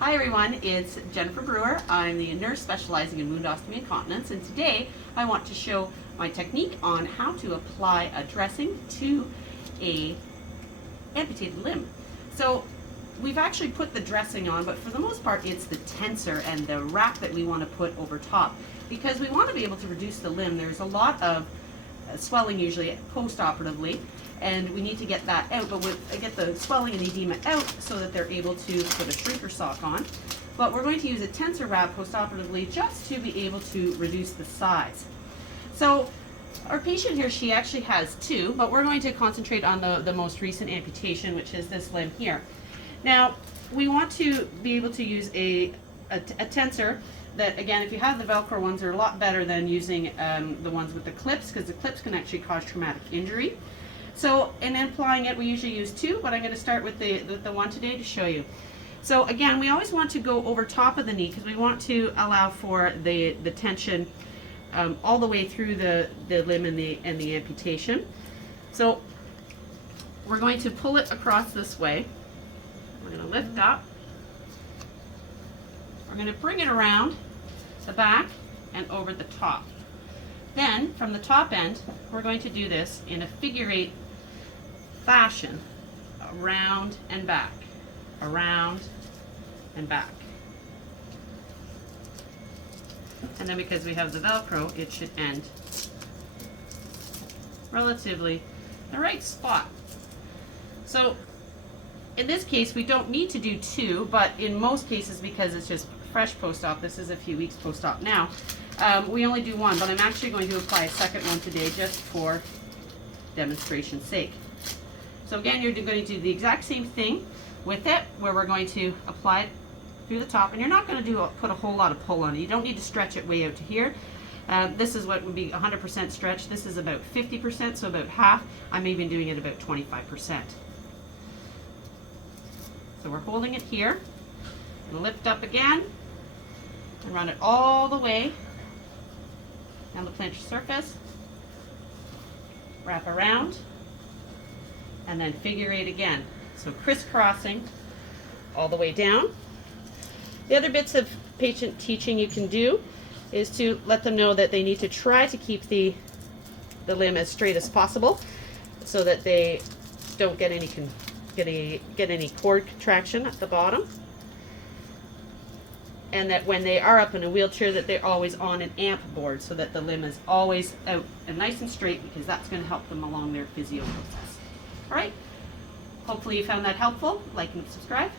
Hi everyone, it's Jennifer Brewer. I'm the nurse specializing in wound ostomy and continence, and today I want to show my technique on how to apply a dressing to a amputated limb. So we've actually put the dressing on, but for the most part it's the tensor and the wrap that we want to put over top, because we want to be able to reduce the limb. There's a lot of swelling usually post-operatively, and we need to get that out, but get the swelling and edema out so that they're able to put a shrinker sock on. But we're going to use a tensor wrap post-operatively just to be able to reduce the size. So our patient here, she actually has two, but we're going to concentrate on the most recent amputation, which is this limb here. Now, we want to be able to use a tensor that, again, if you have the Velcro ones, are a lot better than using the ones with the clips, because the clips can actually cause traumatic injury. So in applying it, we usually use two, but I'm going to start with the one today to show you. So again, we always want to go over top of the knee because we want to allow for the tension all the way through the limb and the amputation. So we're going to pull it across this way. We're going to lift up. We're going to bring it around the back and over the top. Then, from the top end, we're going to do this in a figure 8 fashion, around and back, around and back. And then because we have the Velcro, it should end relatively the right spot. So, in this case, we don't need to do two, but in most cases, because it's just fresh post-op, this is a few weeks post-op now, we only do one, but I'm actually going to apply a second one today just for demonstration's sake. So again, you're going to do the exact same thing with it, where we're going to apply it through the top, and you're not going to put a whole lot of pull on it. You don't need to stretch it way out to here. This is what would be 100% stretch. This is about 50%, so about half. I'm even doing it about 25%. So we're holding it here, and lift up again, and run it all the way down the plantar surface, wrap around, and then figure 8 again. So crisscrossing all the way down. The other bits of patient teaching you can do is to let them know that they need to try to keep the limb as straight as possible so that they don't get any cord contraction at the bottom. And that when they are up in a wheelchair, that they're always on an amp board so that the limb is always out and nice and straight, because that's going to help them along their physio process. All right, hopefully you found that helpful. Like and subscribe.